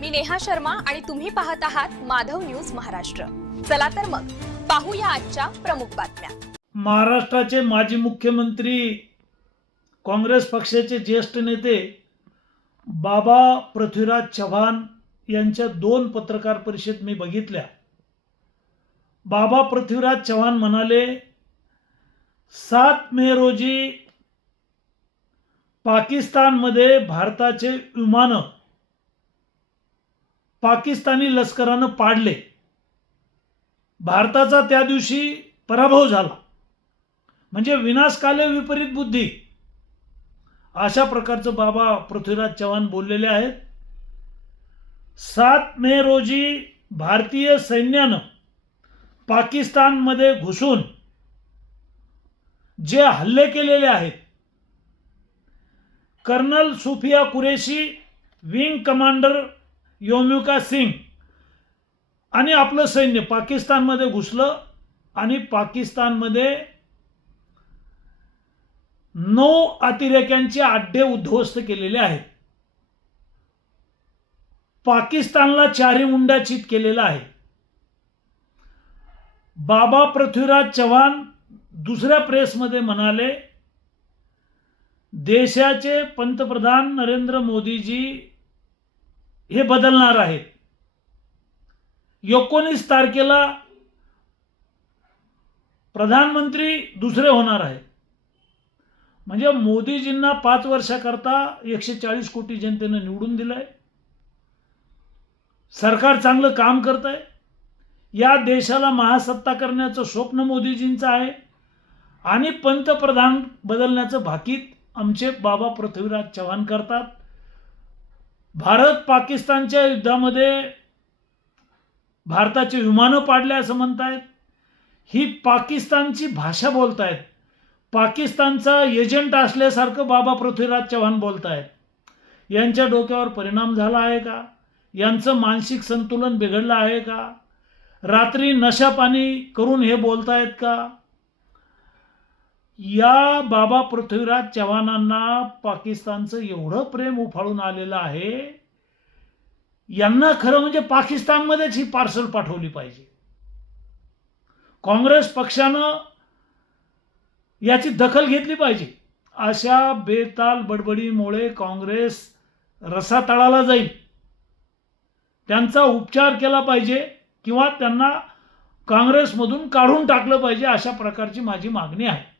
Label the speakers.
Speaker 1: मी नेहा शर्मा आणि तुम्ही पाहत आहात माधव न्यूज महाराष्ट्र. चला तर मग पाहूया आजच्या प्रमुख बातम्या.
Speaker 2: महाराष्ट्राचे माजी मुख्यमंत्री काँग्रेस पक्षाचे ज्येष्ठ नेते बाबा पृथ्वीराज चव्हाण यांच्या दोन पत्रकार परिषद मी बघितल्या. बाबा पृथ्वीराज चव्हाण म्हणाले सात मे रोजी पाकिस्तानमध्ये भारताचे विमानं पाकिस्तानी लष्करानं पाडले. भारताचा त्या दिवशी पराभव झाला. म्हणजे विनाशकाले विपरीत बुद्धी. अशा प्रकारचं बाबा पृथ्वीराज चव्हाण बोललेले आहेत. सात मे रोजी भारतीय सैन्यानं पाकिस्तानमध्ये घुसून जे हल्ले केलेले आहेत colonel Sofiya Qureshi wing commander Vyomika Singh आणि आपलं सैन्य पाकिस्तानमध्ये घुसलं आणि पाकिस्तानमध्ये नऊ अतिरेक्यांचे आड्डे उद्ध्वस्त केलेले आहेत. पाकिस्तानला चारी मुंडाचित केलेला आहे. बाबा पृथ्वीराज चव्हाण दुसऱ्या प्रेसमध्ये म्हणाले देशाचे पंतप्रधान नरेंद्र मोदीजी हे बदलणार आहेत एकोणीस तारखेला प्रधानमंत्री दुसरे होणार आहेत. म्हणजे मोदीजींना पाच वर्षाकरता एकशे चाळीस कोटी जनतेनं निवडून दिलंय. सरकार चांगलं काम करत आहे या देशाला महासत्ता करण्याचं स्वप्न मोदीजींचं आहे. आणि पंतप्रधान बदलण्याचं भाकीत आमचे बाबा पृथ्वीराज चव्हाण करतात. भारत पाकिस्तानच्या युद्धामध्ये भारताचे विमानं पाडले असं म्हणतायत. ही पाकिस्तानची भाषा बोलतायत. पाकिस्तानचा एजंट असल्यासारखं बाबा पृथ्वीराज चव्हाण बोलतायत. यांच्या डोक्यावर परिणाम झाला आहे का? यांचं मानसिक संतुलन बिघडलं आहे का? रात्री नशापाणी करून हे बोलतायत का? या बाबा पृथ्वीराज चव्हाणांना पाकिस्तानचं एवढं प्रेम उफाळून आलेलं आहे यांना खरं म्हणजे पाकिस्तानमध्येच ही पार्सल पाठवली पाहिजे. काँग्रेस पक्षानं याची दखल घेतली पाहिजे. अशा बेताल बडबडीमुळे काँग्रेस रसातळाला जाईल. त्यांचा उपचार केला पाहिजे किंवा त्यांना काँग्रेसमधून काढून टाकलं पाहिजे अशा प्रकारची माझी मागणी आहे.